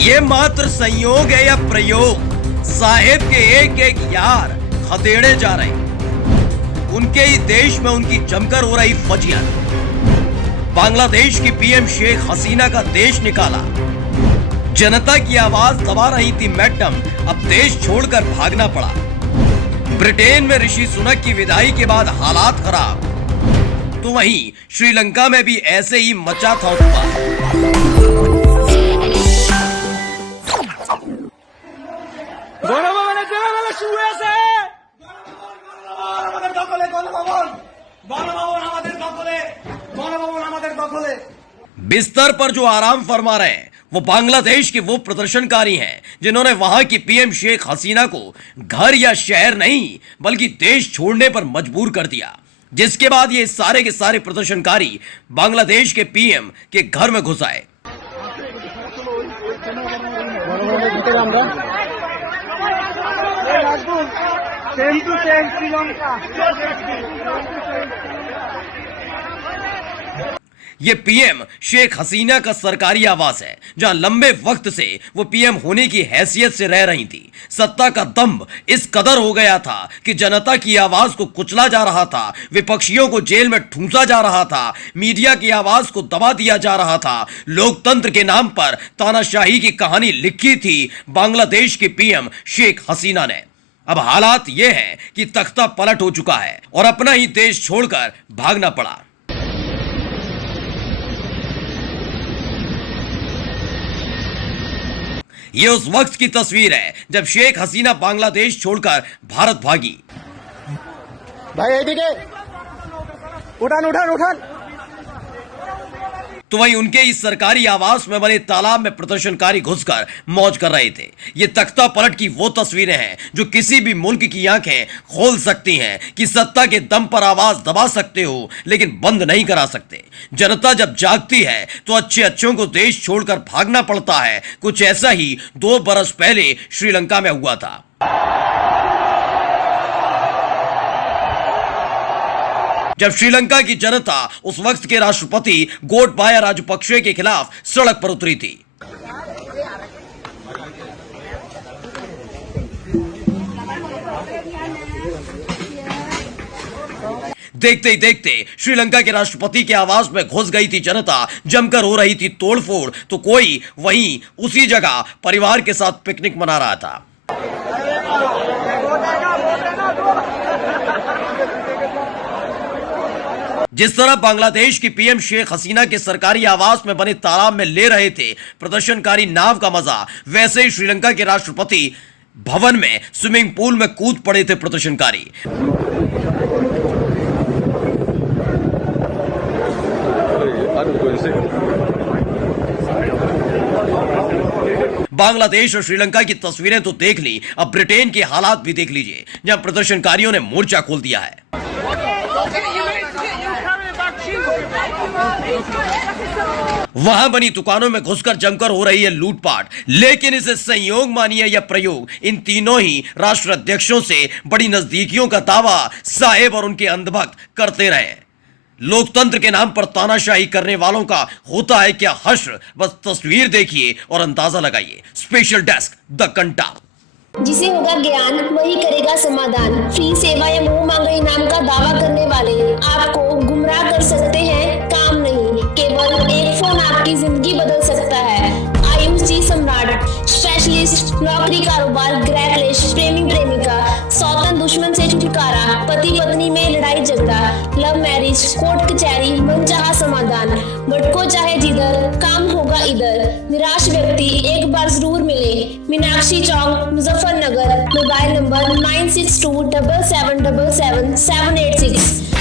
ये मात्र संयोग है या प्रयोग? साहेब के एक एक यार खदेड़े जा रहे हैं। उनके ही देश में उनकी जमकर हो रही फजियत। बांग्लादेश की पीएम शेख हसीना का देश निकाला। जनता की आवाज दबा रही थी मैडम, अब देश छोड़कर भागना पड़ा। ब्रिटेन में ऋषि सुनक की विदाई के बाद हालात खराब, तो वहीं श्रीलंका में भी ऐसे ही मचा था उत्पात। बिस्तर पर जो आराम फरमा रहे हैं वो बांग्लादेश के वो प्रदर्शनकारी हैं जिन्होंने वहां की पीएम शेख हसीना को घर या शहर नहीं बल्कि देश छोड़ने पर मजबूर कर दिया, जिसके बाद ये सारे के सारे प्रदर्शनकारी बांग्लादेश के पीएम के घर में घुस आए। ये पीएम शेख हसीना का सरकारी आवास है, जहां लंबे वक्त से वो पीएम होने की हैसियत से रह रही थी। सत्ता का दंभ इस कदर हो गया था कि जनता की आवाज को कुचला जा रहा था, विपक्षियों को जेल में ठूंसा जा रहा था, मीडिया की आवाज को दबा दिया जा रहा था। लोकतंत्र के नाम पर तानाशाही की कहानी लिखी थी बांग्लादेश की पीएम शेख हसीना ने। अब हालात ये हैं कि तख्ता पलट हो चुका है और अपना ही देश छोड़कर भागना पड़ा। ये उस वक्त की तस्वीर है जब शेख हसीना बांग्लादेश छोड़कर भारत भागी। भाई उठान। तो वहीं उनके इस सरकारी आवास में बने तालाब में प्रदर्शनकारी घुसकर मौज कर रहे थे। ये तख्ता पलट की वो तस्वीरें हैं जो किसी भी मुल्क की आंखें खोल सकती हैं कि सत्ता के दम पर आवाज दबा सकते हो लेकिन बंद नहीं करा सकते। जनता जब जागती है तो अच्छों को देश छोड़कर भागना पड़ता है। कुछ ऐसा ही 2 बरस पहले श्रीलंका में हुआ था। जब श्रीलंका की जनता उस वक्त के राष्ट्रपति गोटबाया राजपक्षे के खिलाफ सड़क पर उतरी थी। देखते ही देखते श्रीलंका के राष्ट्रपति के आवास में घुस गई थी जनता, जमकर हो रही थी तोड़फोड़, तो कोई वहीं उसी जगह परिवार के साथ पिकनिक मना रहा था। जिस तरह बांग्लादेश की पीएम शेख हसीना के सरकारी आवास में बने तालाब में ले रहे थे प्रदर्शनकारी नाव का मजा, वैसे ही श्रीलंका के राष्ट्रपति भवन में स्विमिंग पूल में कूद पड़े थे प्रदर्शनकारी। बांग्लादेश और श्रीलंका की तस्वीरें तो देख ली, अब ब्रिटेन के हालात भी देख लीजिए, जहां प्रदर्शनकारियों ने मोर्चा खोल दिया है। वहां बनी दुकानों में घुसकर जमकर हो रही है लूटपाट, लेकिन इसे संयोग मानिए या प्रयोग, इन तीनों ही राष्ट्र अध्यक्षों से बड़ी नजदीकियों का दावा साहेब और उनके अंधभक्त करते रहे। लोकतंत्र के नाम पर तानाशाही करने वालों का होता है क्या हश्र? बस तस्वीर देखिए और अंदाजा लगाइए। स्पेशल डेस्क द कंटा। जिसे होगा ज्ञान वही करेगा समाधान। फ्री सेवा या मुंह मांगे इनाम का दावा करने वाले आपको गुमराह कर सकते हैं, काम नहीं। केवल एक फोन आपकी जिंदगी बदल सकता है। आयुष जी सम्राट, स्पेशलिस्ट नौकरी, कारोबार, गृह क्लेश, प्रेमी प्रेमिका, सौतन दुश्मन से छुटकारा, पति पत्नी में लड़ाई झगड़ा, लव मैरिज, कोर्ट कचहरी, मनचाहा समाधान। भटको चाहे जिधर, काम होगा इधर। निराश व्यक्ति एक बार जरूर मिले। मीनाक्षी चौक, मुजफ्फरनगर। Mobile number 9627777786।